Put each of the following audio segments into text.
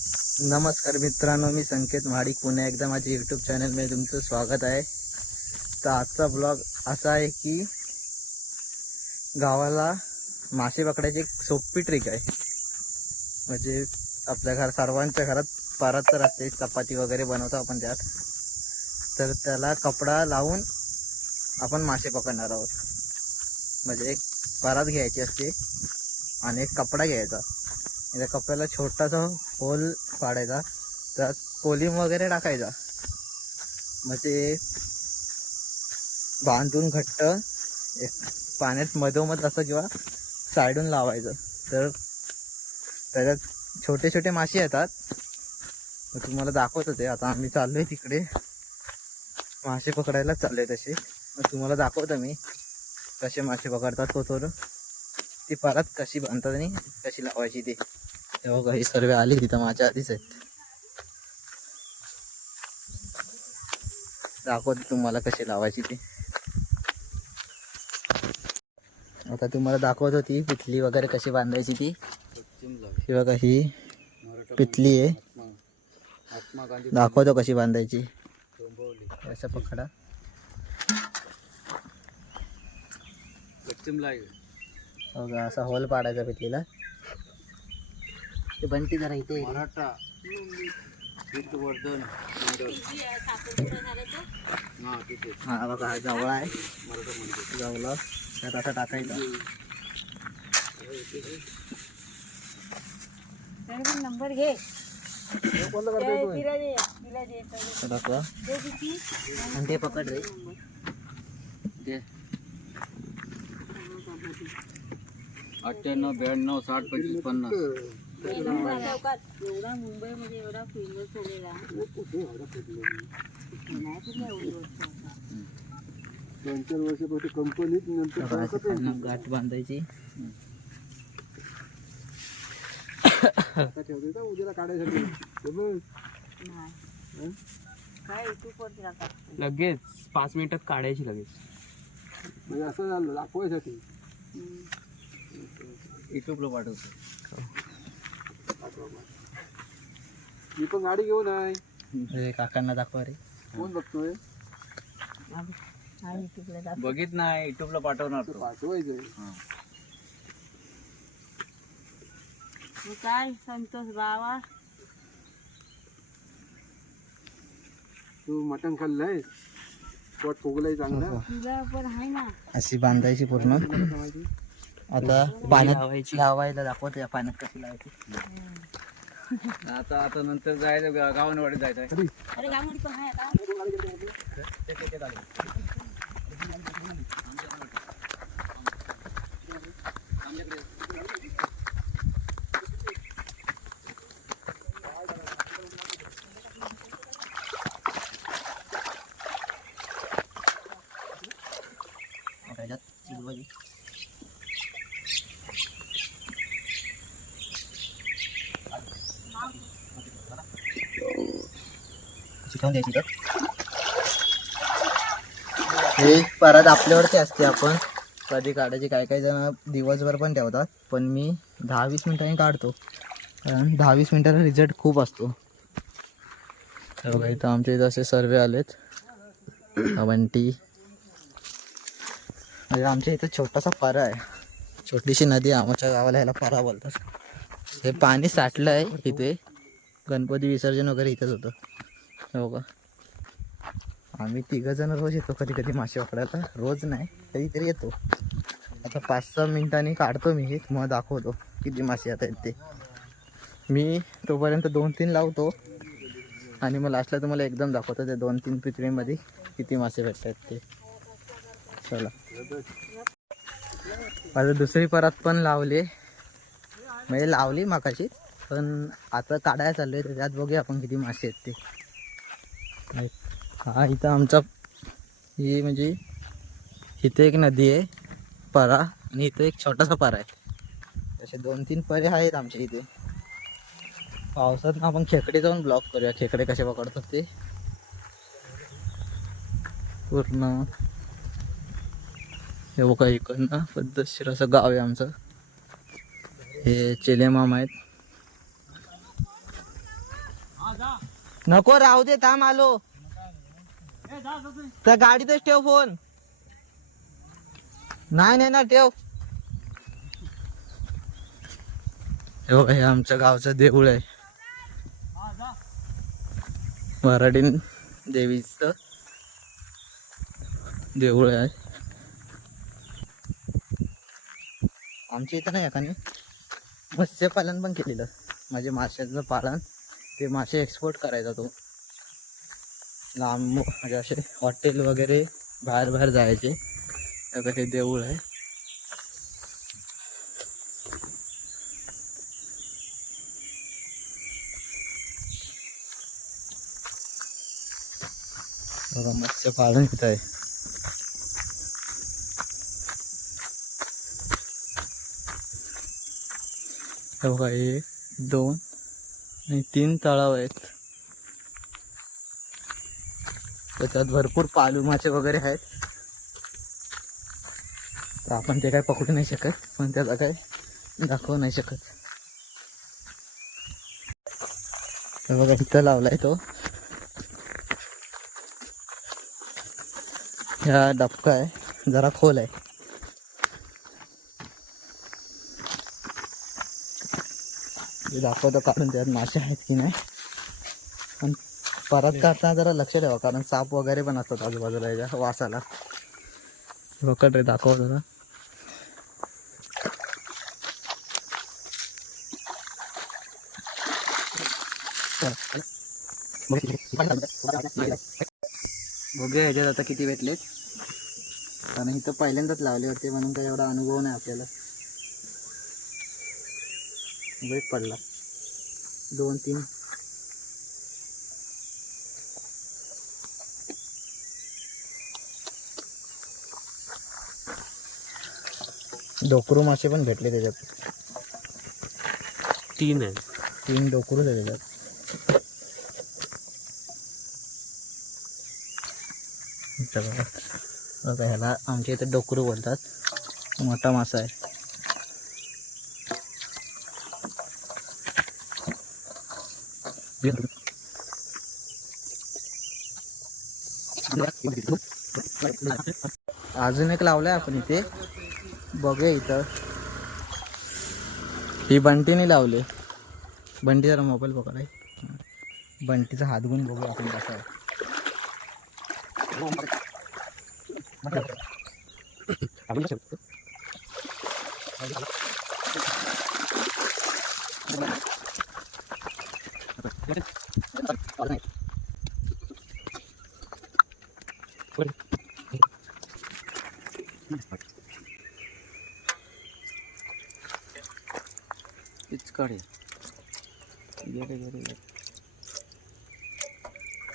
नमस्कार मित्रांनो, मी संकेत महाडिक पुन्हा एकदा माझ्या यूट्यूब चॅनलमध्ये तुमचं स्वागत आहे. तर आजचा ब्लॉग असा आहे की गावाला मासे पकडायची एक सोपी ट्रिक आहे. म्हणजे आपल्या सर्वांच्या घरात परात तर असते, चपाती वगैरे बनवतो आपण त्यात. तर त्याला कपडा लावून आपण मासे पकडणार आहोत. म्हणजे एक परात घ्यायची असते आणि एक कपडा घ्यायचा. त्या कपड्याला छोटासा होल पाडायचा, त्यात कोलिम वगैरे टाकायचा. मग ते बांधून घट्ट पाण्यात मधोमध असं किंवा साईडून लावायचं. तर त्याच्यात छोटे छोटे मासे येतात. मग तुम्हाला दाखवत होते. आता आम्ही चाललोय तिकडे मासे पकडायला चाललोय. तसे मग तुम्हाला दाखवतो मी कसे मासे पकडतात. थोडं ती परत कशी बांधतात आणि कशी लावायची ते. तेव्हा काही सर्व आली तिथं माझ्या आधीच आहेत. दाखवते तुम्हाला कशी लावायची ती. आता तुम्हाला दाखवत होती पितली वगैरे कशी बांधायची ती. ही बघा, ही पितली आहे. दाखवतो कशी बांधायची. असं पकडा. बघा, असा होल पाडायचा पितलीला. ते बंटी जरा इथे मराठा वर्धन. हा बघा, जवळ आहे. जवळ त्यात असं टाकायचं. नंबर घे. आणि ते पकड रे. 98 92 60 25 50. एवढा मुंबईमध्ये एवढा फेमस झालेला 2-4 वर्षापासून कंपनीत नंतर गाठ बांधायची. उद्याला काढायसाठी काय युट्यूबवरती टाकतात. लगेच 5 मिनिटात काढायची लगेच. म्हणजे असं झालं दाखवायसाठी. युट्यूबला पाठवतो. मी पण गाडी घेऊन आहे. काकांना दाखवा रे. कोण बघतोय? हा युट्यूबला टाक. बघित नाही, युट्यूबला पाठवणार तो. पाठवायचंय. काय संतोष बाबा, तू मटण खाल्लंय? पोट फुगलंय चांगलं. तुझा पण आहे ना. अशी बांधायची पूर्ण. आता पाण्यात लावायला दाखवतो. या पाण्यात कशी लावायची. आता नंतर जायचं गावांवाडीत जायचं आहे. अरे गाडी पण आहे आता. हे परत आपल्यावरती असते. आपण कधी काढायची. काही काही जण दिवसभर पण ठेवतात, पण मी 10-20 मिनिटांनी काढतो. कारण 10-20 मिनिटाचा रिझल्ट खूप असतो. बघा, इथं आमच्या इथं असे सर्वे आलेत. बंटी म्हणजे आमच्या इथं छोटासा परा आहे. छोटीशी नदी आहे. आमच्या गावाला ह्याला परा बोलतात. हे पाणी साठलं आहे इथे. गणपती विसर्जन वगैरे इथंच होतं. हो का. आम्ही 3 जण रोज येतो कधी कधी मासे पकडायला. रोज नाही, कधीतरी येतो. आता 5-6 मिनिटांनी काढतो मी हे. मग दाखवतो किती मासे येत आहेत ते. मी तोपर्यंत 2-3 लावतो आणि मग लास्टला तुम्हाला एकदम दाखवतो ते 2-3 पितळीमध्ये किती मासे भेटतात ते. चला, आता दुसरी परत पण लावली. म्हणजे लावली मागाशी, पण आता काढायला चाललो आहे. त्यात बघूया आपण किती मासे आहेत ते. हा इथं आमचा ही म्हणजे इथे एक नदी आहे परा, आणि इथं एक छोटासा परा आहे. असे 2-3 परे आहेत आमच्या इथे. पावसात आपण खेकडे जाऊन ब्लॉक करूया. खेकडे कसे पकडतात ते पूर्ण. हे बघा, इकडनं पद्धतशीर असं गाव आहे आमचं. हे चेले मामा आहेत. नको राहू दे, थांब आलो. त्या गाडीतच ठेव फोन. नाही नाही ना ठेव. हे आमच्या गावचं देऊळ आहे, मराठी देवीचं देऊळ आहे. आमच्या इथं नाही एकाने मत्स्यपालन पण केलेलं, म्हणजे माशाचं पालन. ते मासे एक्सपोर्ट करायचा तो लांब, म्हणजे असे हॉटेल वगैरे बाहेर बाहेर जायचे. आता हे देऊळ आहे. बघा मत्स्यपालन इथं आहे. हे बघा 1, 2 आणि 3 तलाव आहेत. त्याच्यात भरपूर पालू मासे वगैरे आहेत. तर आपण ते काय पकडू नाही शकत, पण त्याचा काय दाखवू नाही शकत. तर बघा इथं लावलाय तो. ह्या डबका आहे, जरा खोल आहे. दाखवतो काढून, त्यात मासे आहेत की नाही. पण परत काढताना जरा लक्ष ठेवा, कारण साप वगैरे पण असतात आजूबाजूला याच्या वासाला. पकड रे, दाखव जरा. बघूया ह्याच्यात आता किती भेटलेत, कारण इथं पहिल्यांदाच लावले होते म्हणून काही एवढा अनुभव नाही आपल्याला. वेट पडला 2, 3. डोकरू मासे पण भेटले त्याच्यात. 3 आहे. 3 डोकरूच आहे त्याच्यात. बघा ह्याला आमच्या इथे डोकरू बोलतात. मोठा मासा आहे. अजून एक लावलाय आपण इथे, बघूया इथं. ही बंटीने लावली. बंटी जरा मोबाईल पकडाय. बंटीचा हात गुण बघूया आपण कसा आहे.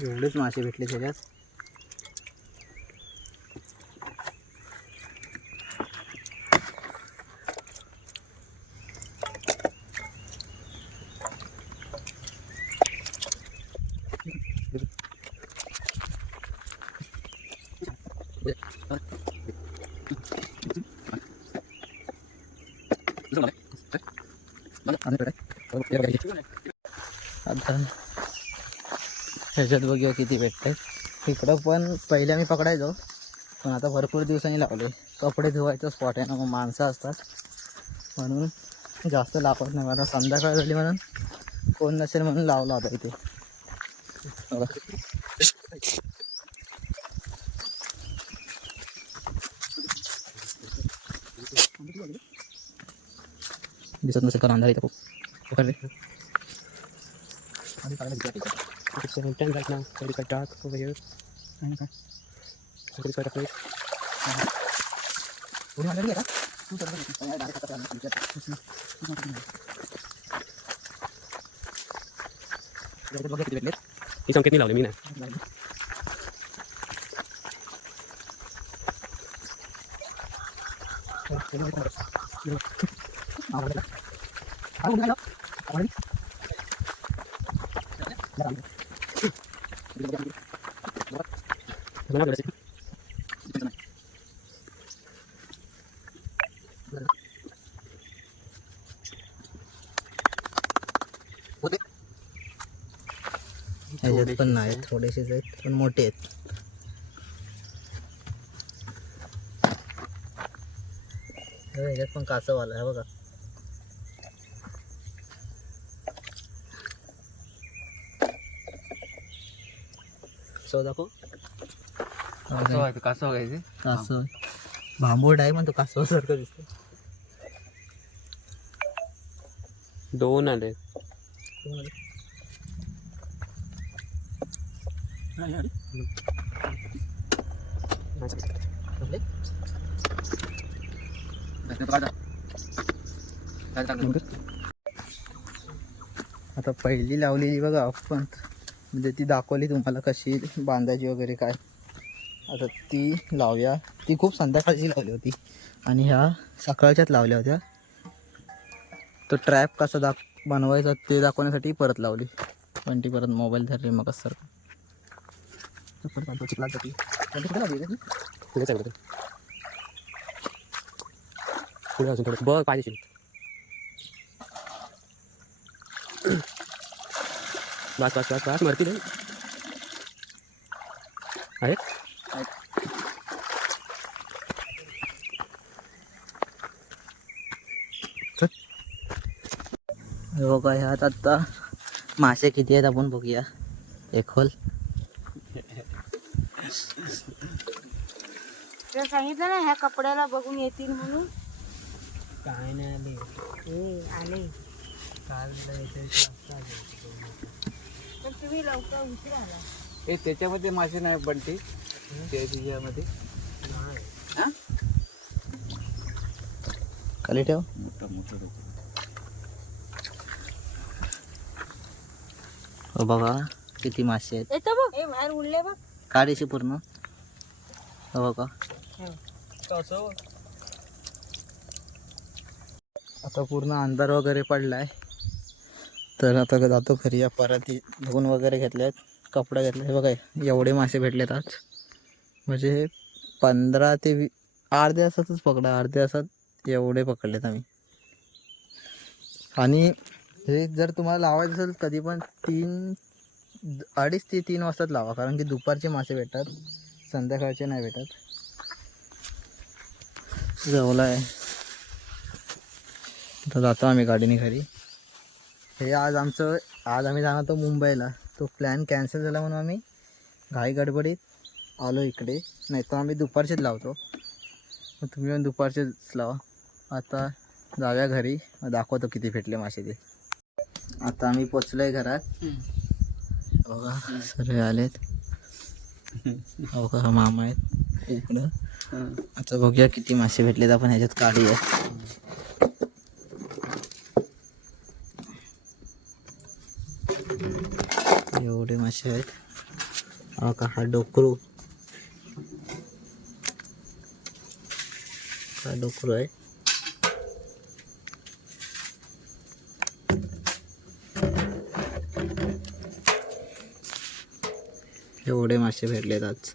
एवढेच मासे भेटले त्याच्यात. आता ह्याच्यात बघूया किती भेटतंय. इकडं पण पहिले आम्ही पकडायचो, पण आता भरपूर दिवसांनी लावले. कपडे धुवायचं स्पॉट आहे ना, मग माणसं असतात म्हणून जास्त लावत नाही. आता संध्याकाळ झाली म्हणून कोण नसेल म्हणून लावला होता इथे. दिसत नसेल कारण अंधार इथं खूप. पकड रे. It's 7:10 right now. So it's dark over here. So it's quite a place. He संकेत नहीं लावले मी ना. ह्याच्यात पण नाही, थोडेसेच आहेत पण मोठे आहेत. ह्याच्यात पण कासववाला आहे बघा. दाखव. कासव घ्यायचे. कासव भांबूड आहे पण तो कासवासारखं दिसतो. 2 आले. आता पहिली लावलेली बघा आपण, म्हणजे ती दाखवली तुम्हाला कशी बांधायची वगैरे काय. आता ती लावूया. ती खूप संध्याकाळची लावली होती आणि ह्या सकाळच्याच लावल्या होत्या. तो ट्रॅप कसा बनवायचा ते दाखवण्यासाठी परत लावली, पण ती परत मोबाईल धरली मग सर. पुढे अजून थोडं बघ पाहिजे. बस बस बस बस मरती नाही आहेत. बघा ह्यात आता मासे किती आहेत आपण बघूया. एक खोल. तुला सांगितलं ना ह्या कपड्याला बघून येतील म्हणून. काय नाही आले. आले काल पण तुम्ही लवकर उशीर आला. हे त्याच्यामध्ये मासे नाही बंटी, त्याच्यामध्ये खाली ठेव. मोठा मोठा. हो बघा किती मासे आहेत. येतो बघ, हे बाहेर उडले बघ. काढीशी पूर्ण. हो बघा. आता पूर्ण अंधार वगैरे पडलाय, तर आता जातो घरी. या परत धुवून वगैरे घेतले आहेत, कपडे घेतले. बघा एवढे मासे भेटलेत आज, म्हणजे 15 ते 20 अर्ध्या तासातच पकडा. अर्ध्या तासात एवढे पकडलेत आम्ही. आणि हे जर तुम्हाला लावायचं असेल कधी पण 2:30 ते 3 वाजताच लावा, कारण की दुपारचे मासे भेटतात, संध्याकाळचे नाही भेटत. जवळ आहे. तर जातो आम्ही गाडीने घरी. हे आज आम्ही जाणार होतो मुंबईला, तो प्लॅन कॅन्सल झाला म्हणून आम्ही घाई गडबडीत आलो इकडे. नाही तर आम्ही दुपारचेच लावतो, मग तुम्ही पण दुपारचेच लावा. आता जाऊया घरी, दाखवतो किती भेटले मासे ते. आता आम्ही पोचलोय घरात. बघा सर्व आलेत. हो का, मामा आहेत इकडं. आता बघूया किती मासे भेटलेत. आपण ह्याच्यात काढूया. एवढे मासे आहेत. हा का, हा डोकरू. हा डोकरू आहे. एवढे मासे भेटलेत आज.